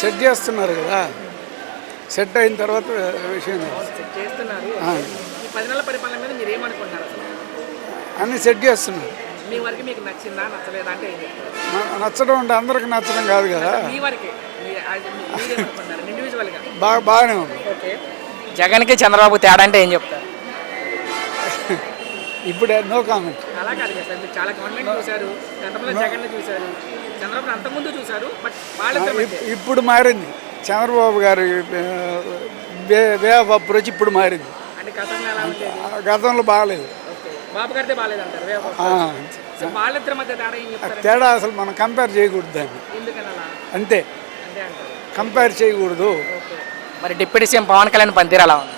Set చేస్తున్నారు కదా, set అయిన తర్వాత విషయం చేస్తున్నారు. ఈ 10 నెలల పరిపాలన మీద మీరు ఏమనుకుంటున్నారు అసలు? అన్నీ సెట్ చేస్తున్నారు. మీ వరకు మీకు నచ్చిందా నచ్చలేదా అంటే ఏం చెప్తారు? నచ్చడం అంటే అందరికి నచ్చడం కాదు కదా, మీ వరకే మీరేమనుకుంటున్నారు ఇండివిజువల్గా? బాగానే ఉంది. ఓకే, జగన్కి చంద్రబాబు తేడా అంటే ఏం చెప్తారు? ఇప్పుడు నో కామెంట్. అలా కాదు కదా సార్, మీరు చాలా గవర్నమెంట్ చూశారు, గతంలో జగన్ చూశారు, చంద్రబాబు అంతకుముందు చూశారు, బట్ వాళ్ళిద్దరి మధ్య ఇప్పుడు మారింది. చంద్రబాబు గారి వే ఆఫ్ అప్రోచ్ ఇప్పుడు మారింది. అంటే గతంలో ఎలా ఉండేది? గతంలో బాగాలేదు. ఓకే, బాబు గారితే బాగాలేదంటారు. సో వాళ్ళిద్దరి మధ్య తేడా ఏం చెప్తారు? తేడా అసలు మనం కంపేర్ చేయకూడదు దాన్ని, ఎందుకని అలా అంతే. అంతే అంటారు. కంపేర్ చేయకూడదు. ఓకే, మరి డిప్యూటీ సీఎం పవన్ కళ్యాణ్ పనితీరు అలా ఉంది?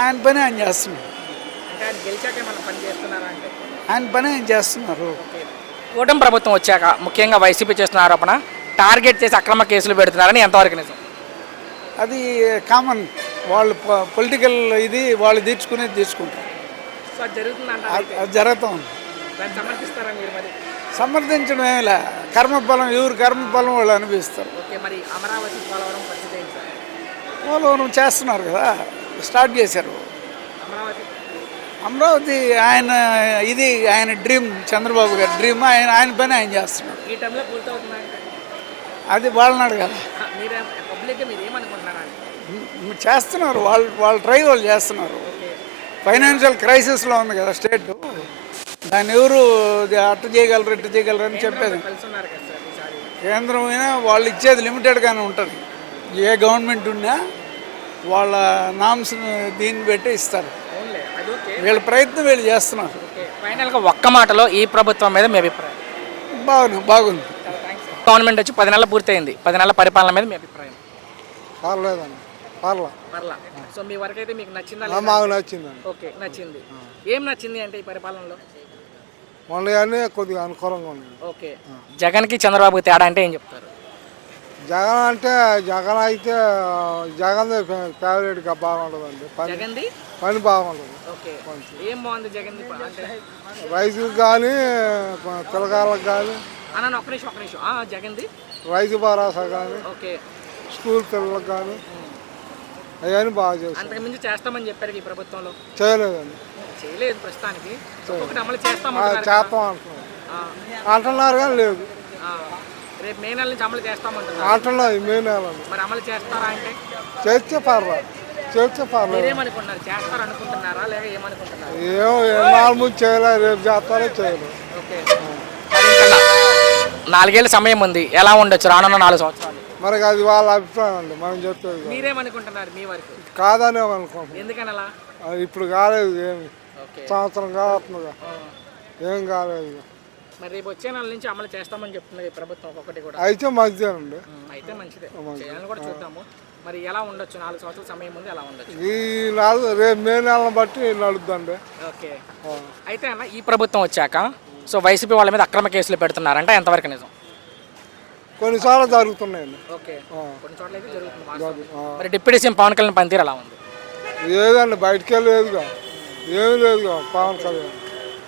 ఆయన పని ఆయన చేస్తున్నారు. అంటే ఆయన గెలిచాక మనం పని చేస్తున్నారా అంటే? ఆయన పని ఆయన చేస్తున్నారు. ఓకే, కూటమి ప్రభుత్వం వచ్చాక ముఖ్యంగా వైసీపీ చేస్తున్న ఆరోపణ టార్గెట్ చేసి అక్రమ కేసులు పెడుతున్నారని ఎంతవరకు నిజం? అది కామన్, వాళ్ళు పొలిటికల్ ఇది వాళ్ళు తీర్చుకునేది తీసుకుంటారు. సో అది జరుగుతుందంట, అది జరుగుతూ ఉంది. దాన్ని సమర్థిస్తారా మీరు మరి? సమర్థించడం ఏమిలే, కర్మఫలం ఎవరు కర్మఫలం వాళ్ళు అనిపిస్తారు. ఓకే, మరి అమరావతి పోలవరం పరిస్థితి ఏంటి సార్? పోలవరం చేస్తున్నారు కదా, స్టార్ట్ చేశారు. అమరావతి ఆయన ఇది ఆయన డ్రీమ్, చంద్రబాబు గారి డ్రీమ్. ఆయన పని ఆయన చేస్తున్నారు. ఈ టైంలో పూర్తవుతున్నాయంటే అది వాళ్ళని అడగాలి. మీరే పబ్లిక్గా మీరు ఏమనుకుంటున్నారా? చేస్తున్నారు, వాళ్ళు ట్రై వాళ్ళు చేస్తున్నారు. ఫైనాన్షియల్ క్రైసిస్లో ఉంది కదా స్టేట్, దాన్ని ఎవరు అట్ట చేయగలరు ఇట్ట చేయగలరు అని చెప్పేది. కలిసి ఉన్నారు కదా సార్ ఈసారి. కేంద్రం అయినా వాళ్ళు ఇచ్చేది లిమిటెడ్గానే ఉంటుంది. ఏ గవర్నమెంట్ ఉన్నా వాళ్ళ నామ్స్ దీన్ని బట్టి ఇస్తారు. వీళ్ళ ప్రయత్నం వీళ్ళు చేస్తున్నారు. ఫైనల్గా ఒక్క మాటలో ఈ ప్రభుత్వం మీద మీ అభిప్రాయం? బాగుంది. గవర్నమెంట్ వచ్చి 10 నెలలు పూర్తయింది, 10 నెలల పరిపాలన మీద మీ అభిప్రాయం? పర్లేదండి, పర్లా. సో మీ వరకు అయితే మీకు నచ్చిందా? మాకు నచ్చిందండి. ఓకే, నచ్చింది. ఏం నచ్చింది అంటే ఈ పరిపాలనలో? మొన్న కొద్దిగా అనుకూలంగా ఉంది. ఓకే, జగన్కి చంద్రబాబు తేడా అంటే ఏం చెప్తారు? జగన్ అయితే జగన్ ఫేవరెట్గా బాగుంటుందండి. పని బాగుంటుంది. ఓకే, ఏం బాగుంది జగన్ అంటే? రైతులకు కానీ పిల్లగాళ్ళకి కానీ అన్న ఒక్క నిమిషం జగన్ది రైతు భరోసా కానీ, ఓకే, స్కూల్ పిల్లలకు కానీ అవన్నీ బాగా చేస్తారు. అంతకు మించి చేస్తామని చెప్పారు ఈ ప్రభుత్వంలో? చేయలేదండి, చేయలేదు ప్రస్తుతానికి. ఒకటి అమలు చేస్తాం అంటున్నారు కానీ లేదు. రేపు మే నెల నుంచి అమలు చేస్తామంటున్నారు. అంటున్నారు మే నెల. మరి అమలు చేస్తారా అంటే? చేస్తే మీరేమనుకుంటున్నారు? చేస్తారు అనుకుంటున్నారా లేక ఏమనుకుంటున్నారు? ఏమో 4 ముందు చేయలేదు, రేపు చేస్తారో చేయలేదు. ఓకే, 4 ఏళ్ళ సమయం ఉంది, ఎలా ఉండొచ్చు రానున్న 4 సంవత్సరాలు? మరి అది వాళ్ళ అభిప్రాయం అండి, మనం చెప్పేది. మీరేమనుకుంటున్నారు మీ వరకు? కాదనే అనుకుంటున్నాం. ఎందుకని అలా? ఇప్పుడు కాలేదు, ఏమి సంవత్సరం కావస్తుందిగా, ఏం కాలేదు. మరి రేపు వచ్చే నెల నుంచి అమలు చేస్తామని చెప్తున్నది ఈ ప్రభుత్వం ఒక్కొక్కటి కూడా. అయితే మంచిదేనండి, అయితే మంచిదే, చేయాలని కూడా చూద్దాము. మరి ఎలా ఉండొచ్చు 4 సంవత్సరాల సమయం ఉంది, ఎలా ఉండొచ్చు? రేపు మే నెలను బట్టి నడుద్దండి. ఓకే, అయితే అన్న ఈ ప్రభుత్వం వచ్చాక సో వైసీపీ వాళ్ళ మీద అక్రమ కేసులు పెడుతున్నారంటే ఎంతవరకు నిజం? కొన్నిసార్లు జరుగుతున్నాయండి. ఓకే, కొన్ని చోట్ల అయితే జరుగుతుంది. మరి డిప్యూటీ సీఎం పవన్ కళ్యాణ్ పనితీరు ఎలా ఉంది? లేదండి, బయటికి వెళ్ళలేదుగా, ఏమీ లేదుగా పవన్ కళ్యాణ్.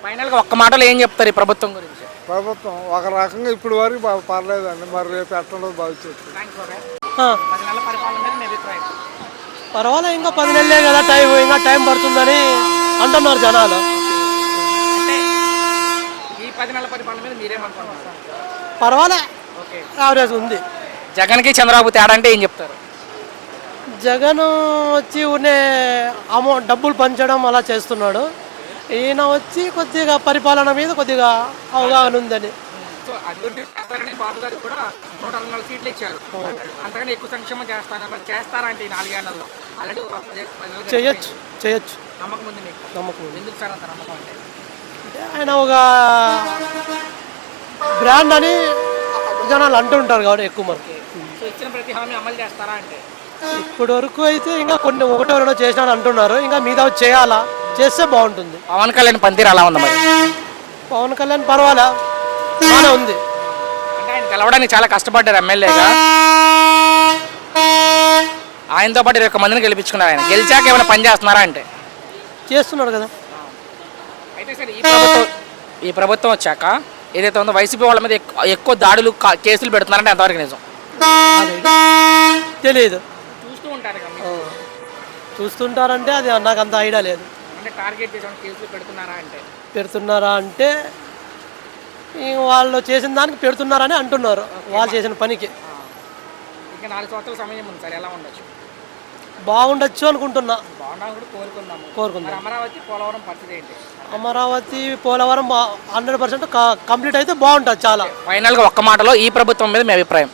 ఫైనల్గా ఒక్క మాటలో ఏం చెప్తారు ఈ ప్రభుత్వం గురించి? ప్రభుత్వం ఒక రకంగా ఇప్పుడు వరకు పర్లేదండి, మరి రేపు ఎట్లుండదు భవిష్యత్తు. పర్వాలే, ఇంకా 10 నెలలే కదా ఇంకా టైం పడుతుందని అంటున్నారు జనాలు. అంటే ఈ 10 నెలల పరిపాలన మీద మీరేమనుకుంటున్నారు? పర్వాలే, యావరేజ్ ఉంది. జగన్కి చంద్రబాబు తేడా అంటే ఏం చెప్తారు? జగన్ వచ్చి ఉన్నే డబ్బులు పంచడం అలా చేస్తున్నాడు. ఈయన వచ్చి కొద్దిగా పరిపాలన మీద కొద్దిగా అవగాహన ఉందని. బాబు గారు కూడా 104 సీట్లు ఇచ్చారు, అంతకన్నా ఎక్కువ సంక్షేమం చేస్తారా అంటే 4 ఏళ్లలో? చేయొచ్చు నమ్మకం ఉంది మీకు? నమ్మకం. ఎందుకు సార్ అంత నమ్మకం అంటే? ఆయన ఒక బ్రాండ్ అని జనాలు అంటుంటారు కాబట్టి ఎక్కువ మంది. సో ఇచ్చిన ప్రతి హామీ అమలు చేస్తారా అంటే? ఇప్పటి వరకు అయితే ఇంకా కొన్ని ఒకటో రెండో చేసినాడు అంటున్నారు, ఇంకా మీద చేయాలా, చేస్తే బాగుంటుంది. పవన్ కళ్యాణ్ పనితీరు అలా ఉంది మరి? పవన్ కళ్యాణ్ పర్వాలే, బాగానే ఉంది. అంటే ఆయన గెలవడానికి చాలా కష్టపడ్డారు ఎమ్మెల్యేగా, ఆయనతో పాటు 21 మందిని గెలిపించుకున్నారు. ఆయన గెలిచాక ఏమైనా పని చేస్తున్నారా అంటే? చేస్తున్నాడు కదా. అయితే సరే ఈ ప్రభుత్వం వచ్చాక ఏదైతే ఉందో వైసీపీ వాళ్ళ మీద ఎక్కువ దాడులు కేసులు పెడుతున్నారంటే ఎంతవరకు నిజం? అదైతే తెలియదు. చూస్తూ ఉంటారు కదా మీరు. చూస్తుంటారంటే అది నాకు అంత ఐడియా లేదు. అంటే టార్గెట్ చేసి కేసులు పెడుతున్నారా అంటే పెడుతున్నారా అంటే ఇంక వాళ్ళు చేసిన దానికి పెడుతున్నారని అంటున్నారు, వాళ్ళు చేసిన పనికి. ఇంకా 4 సంవత్సరాల సమయం ఉంది సార్, ఎలా ఉండొచ్చు? బాగుండొచ్చు అనుకుంటున్నా. బాగుండాలని కూడా కోరుకుందాము. కోరుకుందాం. మరి అమరావతి పోలవరం పరిస్థితి ఏంటి? అమరావతి పోలవరం 100% కంప్లీట్ అయితే బాగుంటుంది. చాలా ఫైనల్గా ఒక్క మాటలో ఈ ప్రభుత్వం మీద మీ అభిప్రాయం?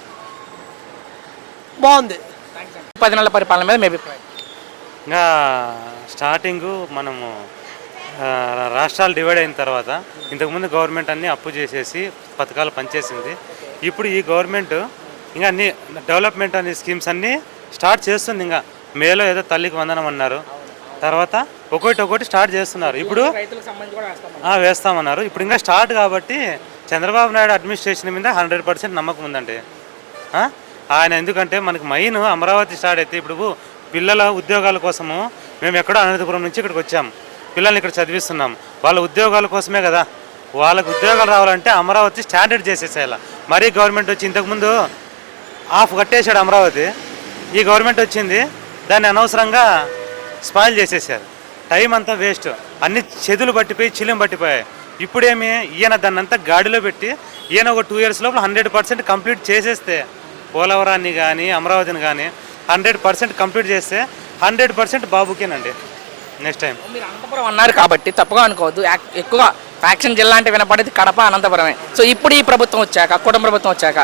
బాగుంది. 10 నెలల పరిపాలన మీద మీ అభిప్రాయం? ఇంకా స్టార్టింగు మనము రాష్ట్రాలు డివైడ్ అయిన తర్వాత ఇంతకుముందు గవర్నమెంట్ అన్నీ అప్పు చేసేసి పథకాలు పనిచేసింది. ఇప్పుడు ఈ గవర్నమెంట్ ఇంకా అన్ని డెవలప్మెంట్ అనే స్కీమ్స్ అన్నీ స్టార్ట్ చేస్తుంది. ఇంకా మేలో ఏదో తల్లికి వందనం అన్నారు, తర్వాత ఒకటి స్టార్ట్ చేస్తున్నారు. ఇప్పుడు రైతులకు సంబంధించి కూడా వేస్తాం. వేస్తామన్నారు. ఇప్పుడు ఇంకా స్టార్ట్ కాబట్టి చంద్రబాబు నాయుడు అడ్మినిస్ట్రేషన్ మీద 100% నమ్మకం ఉందండి. ఆయన ఎందుకంటే మనకి మెయిన్ అమరావతి స్టార్ట్ అయితే ఇప్పుడు పిల్లల ఉద్యోగాల కోసము మేము ఎక్కడో అనంతపురం నుంచి ఇక్కడికి వచ్చాము, పిల్లల్ని ఇక్కడ చదివిస్తున్నాం. వాళ్ళ ఉద్యోగాల కోసమే కదా. వాళ్ళకు ఉద్యోగాలు రావాలంటే అమరావతి స్టాండర్డ్ చేసేసేయాల. మరీ గవర్నమెంట్ వచ్చి ఇంతకుముందు హాఫ్ కట్టేశాడు అమరావతి, ఈ గవర్నమెంట్ వచ్చింది దాన్ని అనవసరంగా స్పాయిల్ చేసేసారు. టైం అంతా వేస్ట్, అన్ని చెదులు పట్టిపోయి చిలుం పట్టిపోయాయి. ఇప్పుడేమి ఈయన దాన్ని అంతా గాడిలో పెట్టి ఈయన ఒక 2 years లోపల 100% కంప్లీట్ చేసేస్తే పోలవరాన్ని కానీ అమరావతిని కానీ 100% కంప్లీట్ చేస్తే 100% బాబుకేనండి నెక్స్ట్ టైం. మీరు అనంతపురం అన్నారు కాబట్టి తప్పుగా అనుకోవద్దు. ఎక్కువ ఫ్యాక్షన్ జిల్లా అంటే వినపడేది కడప, అనంతపురమే. సో ఇప్పుడు ఈ ప్రభుత్వం వచ్చాక, కుటుంబ ప్రభుత్వం వచ్చాక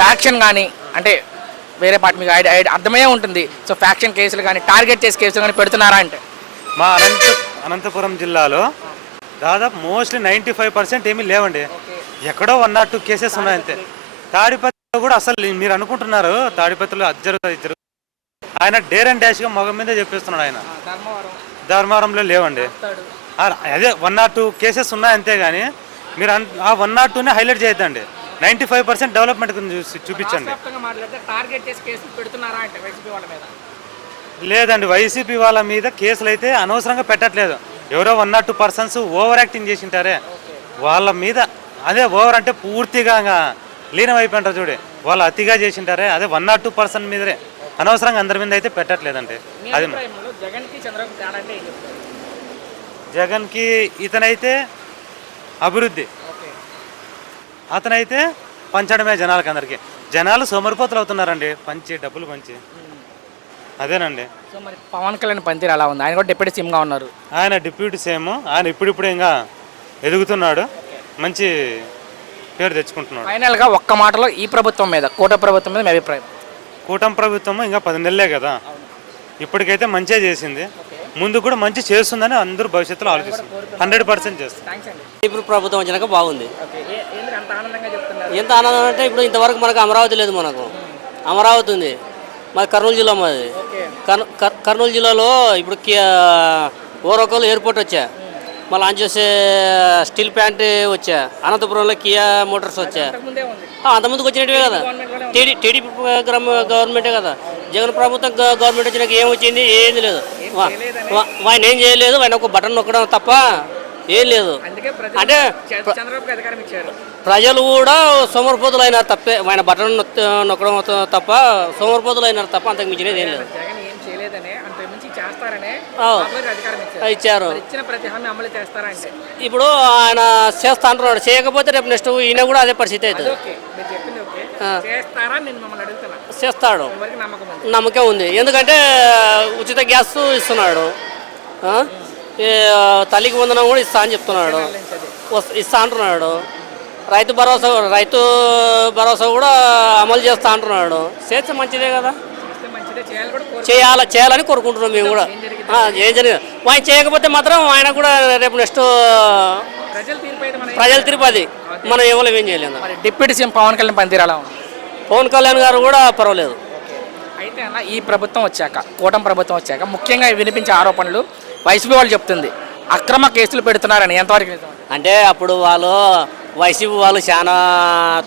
ఫ్యాక్షన్ కానీ అంటే వేరే పార్టీ మీకు అర్థమే ఉంటుంది. సో ఫ్యాక్షన్ కేసులు కానీ టార్గెట్ చేసే కేసులు కానీ పెడుతున్నారా అంటే? మా అనంతపురం జిల్లాలో దాదాపు మోస్ట్లీ 95% ఏమీ లేవండి. ఎక్కడో 1 or 2 కేసెస్ ఉన్నాయంతే. తాడిపత్రిలో కూడా అసలు మీరు అనుకుంటున్నారు తాడిపత్రిలో అజ్జరు ఆయన డేర్ అండ్ డాష్గా మగ మీద చెప్పేస్తున్నాడు. ఆయన ధర్మవరంలో లేవండి. అదే 1 or 2 కేసెస్ ఉన్నాయంతే కానీ మీరు ఆ 1 or 2నే హైలైట్ చేయొద్దండి. 95% డెవలప్మెంట్ చూపించండి. లేదండి, వైసీపీ వాళ్ళ మీద కేసులు అయితే అనవసరంగా పెట్టట్లేదు. ఎవరో 1 or 2 persons ఓవర్ యాక్టింగ్ చేసింటారే వాళ్ళ మీద, అదే ఓవర్ అంటే పూర్తిగా లీనం అయిపోయింటారు చూడే, వాళ్ళు అతిగా చేసింటారే అదే 1 or 2 person మీదనే, అనవసరంగా అందరి మీద అయితే పెట్టట్లేదండి. అది జగన్కి ఇతనైతే అభివృద్ధి, అతనైతే పంచడమే జనాలకి. అందరికీ జనాలు సోమరిపోతులు అవుతున్నారండి, డబ్బులు పంచి. అదేనండి. సో మరి పవన్ కళ్యాణ్ పనితీరు అలా ఉంది. ఆయన కూడా డిప్యూటీ సీఎంగా ఉన్నారు. ఆయన డిప్యూటీ సీఎం, ఆయన ఇప్పుడిప్పుడే ఇంకా ఎదుగుతున్నాడు, మంచి పేరు తెచ్చుకుంటున్నాడు. ఫైనల్గా ఒక్క మాటలో ఈ ప్రభుత్వం మీద, కూటమి ప్రభుత్వం మీద మీ అభిప్రాయం? కూటమి ప్రభుత్వం ఇంకా 10 నెలలే కదా, ఇప్పటికైతే మంచిగా చేసింది, ముందు కూడా మంచి చేస్తుందని అందరూ భవిష్యత్తులో ఆలోచిస్తుంది. 100% చేస్తుంది. ఇప్పుడు ప్రభుత్వం వచ్చినాక బాగుంది. ఎంత ఆనందం అంటే ఇప్పుడు ఇంతవరకు మనకు అమరావతి లేదు. మనకు అమరావతి ఉంది, మాది కర్నూలు జిల్లా. మాది కర్నూలు జిల్లాలో ఇప్పుడు ఓరొకలు ఎయిర్పోర్ట్ వచ్చా, మళ్ళీ ఆంచేసే స్టీల్ ప్లాంట్ వచ్చా, అనంతపురంలో కియా మోటార్స్ వచ్చా. అంతమందికి వచ్చినట్టువే కదా, టీడీపీ గవర్నమెంటే కదా. జగన్ ప్రభుత్వం గవర్నమెంట్ వచ్చినాక ఏం వచ్చింది? ఏంది లేదు. ఆయన ఏం చేయలేదు, ఆయన ఒక బటన్ నొక్కడం తప్ప ఏం లేదు. అంటే ప్రజలు కూడా సోమరిపోతులు అయినారు తప్పే, ఆయన బటన్ నొక్కడం తప్ప సోమరిపోతులు అయినారు తప్ప అంతకు మించినది ఏం లేదు. ఇచ్చారు. ఇప్పుడు ఆయన చేస్తా అంటున్నాడు, చేయకపోతే రేపు నెక్స్ట్ ఈయన కూడా అదే పరిస్థితి అవుతుంది. చేస్తాడు, నమ్మకం ఉంది. ఎందుకంటే ఉచిత గ్యాస్ ఇస్తున్నాడు, తల్లికి వందనం కూడా ఇస్తా అని చెప్తున్నాడు, ఇస్తా అంటున్నాడు. రైతు భరోసా కూడా అమలు చేస్తా అంటున్నాడు. చేస్తే మంచిదే కదా, చేయాలని కోరుకుంటున్నాం మేము కూడా. ఏం జరిగింది ఆయన చేయకపోతే మాత్రం ఆయన కూడా రేపు నెక్స్ట్ ప్రజలు తిరుపతి మనం ఎవరు ఏం చేయలేము. డిప్యూటీ సీఎం పవన్ కళ్యాణ్ పనితీరు అలా ఉంది. పవన్ కళ్యాణ్ గారు కూడా పర్వాలేదు. అయితే అన్న ఈ ప్రభుత్వం వచ్చాక, కూటమి ప్రభుత్వం వచ్చాక ముఖ్యంగా వినిపించే ఆరోపణలు వైసీపీ వాళ్ళు చెప్తుంది అక్రమ కేసులు పెడుతున్నారని. ఎంతవరకు నిజం? అంటే అప్పుడు వైసీపీ వాళ్ళు చాలా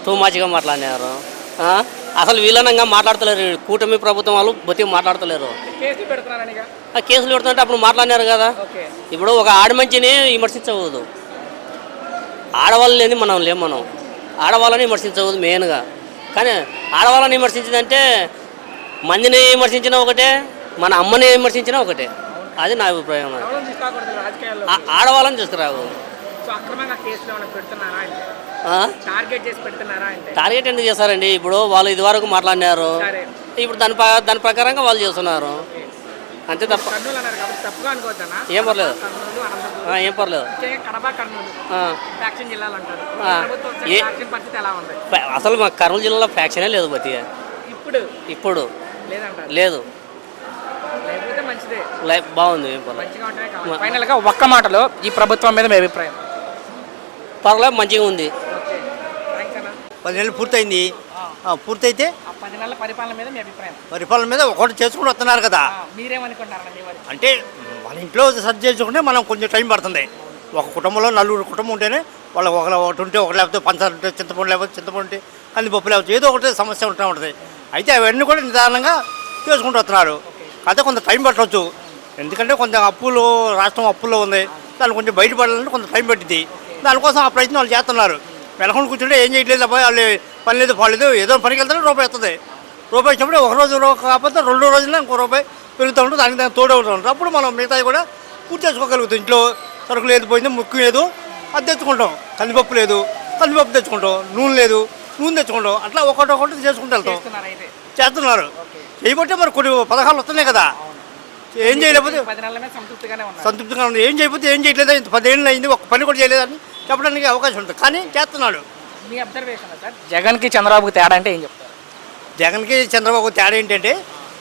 తూమాచిగా మాట్లాడినారు. అసలు వీలనంగా మాట్లాడతలేరు. కూటమి ప్రభుత్వం వాళ్ళు బతికి మాట్లాడతలేరు. ఆ కేసులు పెడుతుంటే అప్పుడు మాట్లాడినారు కదా. ఇప్పుడు ఒక ఆడమంచిని విమర్శించవద్దు, ఆడవాళ్ళు లేని మనం లేము. మనం ఆడవాళ్ళని విమర్శించవద్దు మెయిన్గా. కానీ ఆడవాళ్ళని విమర్శించిందంటే మందిని విమర్శించినా ఒకటే, మన అమ్మని విమర్శించినా ఒకటే. అది నా అభిప్రాయం. ఆడవాళ్ళని తీసుకురావు. టార్గెట్ ఎందుకు చేస్తారండి? ఇప్పుడు వాళ్ళు ఇది వరకు మాట్లాడినారు, ఇప్పుడు దాని ప్రకారంగా వాళ్ళు చేస్తున్నారు అంతే తప్ప ఏం పర్లేదు. ఏం పర్లేదు. అసలు మా కర్నూలు జిల్లాలో ఫ్యాక్షనే లేదు బతి ఇప్పుడు లేదు. బాగుంది. ఏం పర్లేదు. ఫైనల్గా ఒక్క మాటలో ఈ ప్రభుత్వం మీద మీ అభిప్రాయం? పర్లేదు, మంచిగా ఉంది. 10 నెలలు పూర్తయింది. పూర్తయితే 10 నెలల పరిపాలన మీద మీ అభిప్రాయం? పరిపాలన మీద ఒకటి చేసుకుని వస్తున్నారు కదా. మీరేమనుకుంటారండి? అంటే మన ఇంట్లో సర్చ్ చేసుకుంటే మనం కొంచెం టైం పడుతుంది. ఒక కుటుంబంలో 4 కుటుంబం ఉంటేనే వాళ్ళకి ఒకటి ఉంటే ఒకటి, లేకపోతే పంచదార ఉంటే చింతపండు, లేకపోతే చింతపండు ఉంటే కందిపప్పు, లేకపోతే ఏదో ఒకటి సమస్య ఉంటూ ఉంటుంది. అయితే అవన్నీ కూడా నిదానంగా చేసుకుంటూ వస్తున్నారు. అయితే కొంత టైం పట్టవచ్చు. ఎందుకంటే కొంత రాష్ట్రం అప్పుల్లో ఉంది. దాన్ని కొంచెం బయటపడాలంటే కొంత టైం పట్టింది. దానికోసం ఆ ప్రయత్నం వాళ్ళు చేస్తున్నారు. వెనకుండా కూర్చుంటే ఏం చేయట్లేదు, అబ్బాయి వాళ్ళు పని లేదు పాలేదు, ఏదో పనికి వెళ్తానే రూపాయి వస్తుంది. రూపాయి వచ్చినప్పుడు ఒక రోజు కాకపోతే 2 రోజుల్లో ఇంకో రూపాయి పెరుగుతూ ఉంటుంది. దానికి తోడే ఉంటుంది. అప్పుడు మనం మిగతాయి కూడా పూర్తి చేసుకోగలుగుతాం. ఇంట్లో సరుకులు ఏది పోయిందో ముక్కు లేదు, అది తెచ్చుకుంటాం. కందిపప్పు లేదు, కందిపప్పు తెచ్చుకుంటాం. నూనె లేదు, నూనె తెచ్చుకుంటాం. అట్లా ఒకటి చేసుకుంటూ వెళ్తాం. చేస్తున్నారు. చేయబట్టే మరి కొన్ని పథకాలు వస్తున్నాయి కదా. ఏం చేయలేకపోతే సంతృప్తిగా ఉంది. ఏం చేయకపోతే ఏం చేయట్లేదు. 10 ఏళ్ళు అయింది, ఒక పని కూడా చేయలేదని చెప్పడానికి అవకాశం ఉంటుంది. కానీ చేస్తున్నాడు. మీ అబ్జర్వేషన్ సార్, జగన్కి చంద్రబాబుకి తేడా అంటే ఏం చెప్తారు? జగన్కి చంద్రబాబు తేడా ఏంటంటే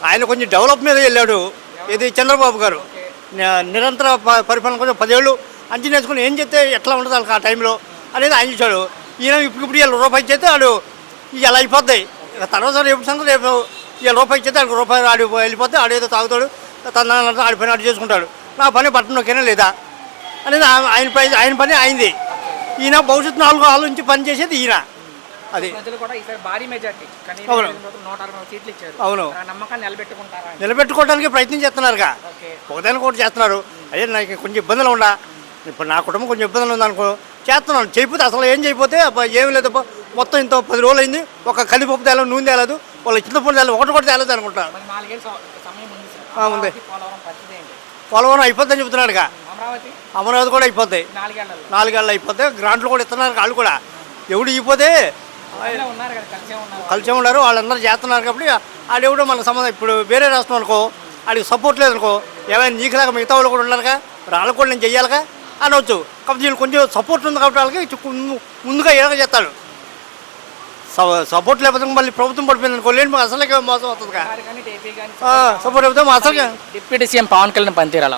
ఆయన కొంచెం డెవలప్ మీద వెళ్ళాడు. ఇది చంద్రబాబు గారు నిరంతర పరిపాలన కొంచెం 10 ఏళ్ళు అంచనా వేసుకుని ఏం చేస్తే ఎట్లా ఉంటుంది వాళ్ళకి ఆ టైంలో అనేది ఆయన చూశాడు. ఈయన ఇప్పుడు ఇలా రూపాయి చేస్తే వాడు ఇలా అయిపోద్ది. తర్వాత రేపు సంగతి రేపు ఇలా రూపాయి చేస్తే ఆడికి రూపాయి ఆడి వెళ్ళిపోతే ఆడేదో తాగుతాడు, తన ఆడి పని ఆడు చేసుకుంటాడు. నా పని బట్టన్ నొక్కేనా లేదా అనేది ఆయన పని అయింది. ఈయన భవిష్యత్తు 4 ఆలోచించి పని చేసేది ఈయన. అది అవును, నిలబెట్టుకోవడానికి ప్రయత్నం చేస్తున్నారుగా. ఒకదాని కూడా చేస్తున్నారు. అదే నాకు కొంచెం ఇబ్బందులు ఉండా, ఇప్పుడు నా కుటుంబం కొంచెం ఇబ్బందులు ఉందనుకో చేస్తున్నాను. చేయకపోతే అసలు ఏం చేయకపోతే ఏం లేదు. మొత్తం ఇంత 10 రోజులు అయింది, ఒక కందిపప్పు తేలేదు, నూనె తేలేదు, వాళ్ళ చింతపండు తేలేదు, ఒకటి కూడా తేలేదు అనుకుంటా. ఉంది. పోలవరం అయిపోద్దని చెబుతున్నాడుగా. అమరావతి కూడా అయిపోతాయి. 4 ఏళ్ళు అయిపోతే గ్రాంట్లు కూడా ఇస్తున్నారు. వాళ్ళు కూడా ఎవడు ఇవ్వకపోతే కలిసే ఉన్నారు. వాళ్ళందరూ చేస్తున్నారు కాబట్టి ఆడెవడో మనకు సంబంధం. ఇప్పుడు వేరే రాష్ట్రం అనుకో వాడికి సపోర్ట్ లేదనుకో, ఏమైనా నీకులాగా మిగతా వాళ్ళు కూడా ఉన్నారుగా, మరి వాళ్ళకి కూడా నేను చెయ్యాలిగా అనవచ్చు. కాబట్టి వీళ్ళు కొంచెం సపోర్ట్ ఉంది కాబట్టి వాళ్ళకి ముందుగా ఏదో చేస్తాడు. సపోర్ట్ లేకపోతే మళ్ళీ ప్రభుత్వం పడిపోయింది అనుకో, లేని అసలుకే మోసం అవుతుందిగా. సపోర్ట్ లేకపోతే అసలు డిప్యూటీ సీఎం పవన్ కళ్యాణ్ పనితీరు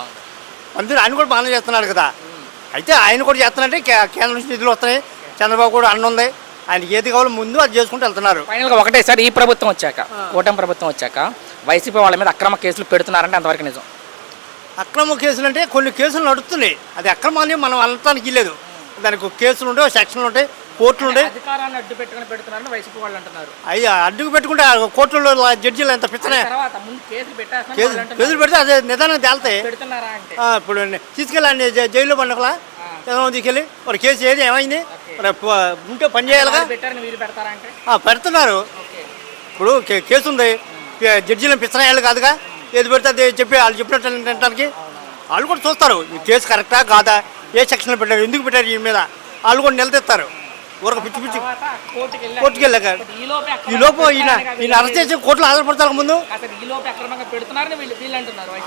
పనితీరు ఆయన కూడా బాగానే చేస్తున్నాడు కదా. అయితే ఆయన కూడా చేస్తున్నారంటే కేంద్రం నుంచి నిధులు వస్తున్నాయి. చంద్రబాబు కూడా అన్న ఉంది. ఆయనకి ఏది కావాలో ముందు అది చేసుకుంటూ వెళ్తున్నారు. ఫైనల్గా ఒకటే సార్, ఈ ప్రభుత్వం వచ్చాక, కూటమి ప్రభుత్వం వచ్చాక వైసీపీ వాళ్ళ మీద అక్రమ కేసులు పెడుతున్నారంటే అంతవరకు నిజం? అక్రమ కేసులు అంటే కొన్ని కేసులు నడుస్తున్నాయి. అది అక్రమాన్ని మనం అనటానికి లేదు. దానికి కేసులు ఉంటాయి, సెక్షన్లు ఉంటాయి, కోర్టులు ఉంటాయి. అధికారాన్ని అడ్డు పెట్టుకుని పెడుతున్నారని వైసీపీ వాళ్ళు అంటున్నారు. అయ్యి అడ్డుకు పెట్టుకుంటే కోర్టులో జడ్జీలు ఎంత పిచ్చనే కేసులు పెడితే అదే నిదానంగా తేలుతాయి. ఇప్పుడు తీసుకెళ్ళండి జైల్లో పండుగలా ఏదైనా తీసుకెళ్ళి మరి కేసు ఏది ఏమైంది ఉంటే పని చేయాలిగా. పెడుతున్నారు. ఇప్పుడు కేసు ఉంది, జడ్జీలను పిచ్చనాయాలు కాదుగా. ఏది పెడితే అది చెప్పి వాళ్ళు చెప్పినట్టు వినడానికి వాళ్ళు కూడా చూస్తారు. ఈ కేసు కరెక్టా కాదా, ఏ సెక్షన్లో పెట్టారు, ఎందుకు పెట్టారు, ఈ మీద వాళ్ళు కూడా నిలదీస్తారు. ఊరక పిచ్చి కోర్టుకి వెళ్ళాక ఈ లోపు ఈయన అరెస్ట్ చేసి కోర్టులో హాజరుపడతారు ముందు.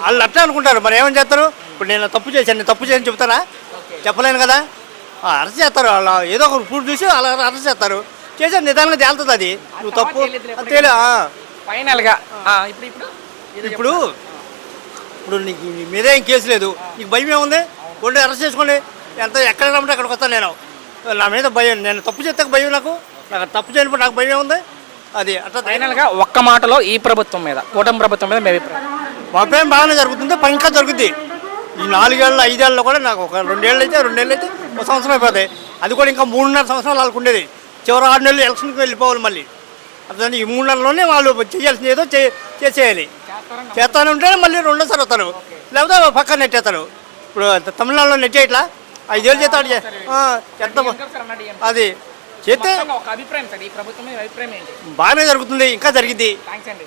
వాళ్ళు అట్లా అనుకుంటారు. మరి ఏమని చేస్తారు? ఇప్పుడు నేను తప్పు చేశాను, నేను తప్పు చేయని చెప్తారా? చెప్పలేను కదా. అరెస్ట్ చేస్తారు. వాళ్ళు ఏదో ఒక ప్రూఫ్ చూసి అలా అరెస్ట్ చేస్తారు. చేసే నిదానంగా తేలుతుంది. అది నువ్వు తప్పు తేలే. ఫైనల్గా ఇప్పుడు నీకు నీ మీదే ఏం కేసు లేదు, నీకు భయం ఏముంది? ఒళ్ళు అరెస్ట్ చేసుకోండి, ఎక్కడ రమ్మంటే అక్కడికి వస్తాను. నేను నా మీద భయం, నేను తప్పు చేస్తే భయం, నాకు తప్పు చేయనప్పుడు నాకు భయం ఉంది. అది అట్లా. ఫైనల్గా ఒక్క మాటలో ఈ ప్రభుత్వం మీద, కూటమి ప్రభుత్వం మీద మీ అభిప్రాయం? మా అభిప్రాయం బాగానే జరుగుతుంది. పని ఇంకా జరుగుద్ది. ఈ 4 ఏళ్ళు 5 ఏళ్ళలో కూడా నాకు ఒక 2 ఏళ్ళు అయితే 2 ఏళ్ళు అయితే 1 సంవత్సరం అయిపోతాయి. అది కూడా ఇంకా 3.5 సంవత్సరాలు వాళ్ళకు ఉండేది. చివరి 6 నెలలు ఎలక్షన్కి వెళ్ళిపోవాలి మళ్ళీ. అట్లా ఈ 3 నెలల్లోనే వాళ్ళు చేయాల్సింది ఏదో చేసేయాలి. చేస్తానే ఉంటేనే మళ్ళీ రెండోసారి వస్తారు, లేకపోతే పక్కన నెట్టేస్తారు. ఇప్పుడు తమిళనాడులో నెట్టేయట్లా 5 ఏళ్ళు చేస్తాడు చేస్తాం. అది చేస్తే మొత్తంగా ఒక అభిప్రాయం సార్, ఈ ప్రభుత్వం మీద అభిప్రాయం ఏంటి? బాగానే జరుగుతుంది, ఇంకా జరిగింది. థ్యాంక్స్ అండి.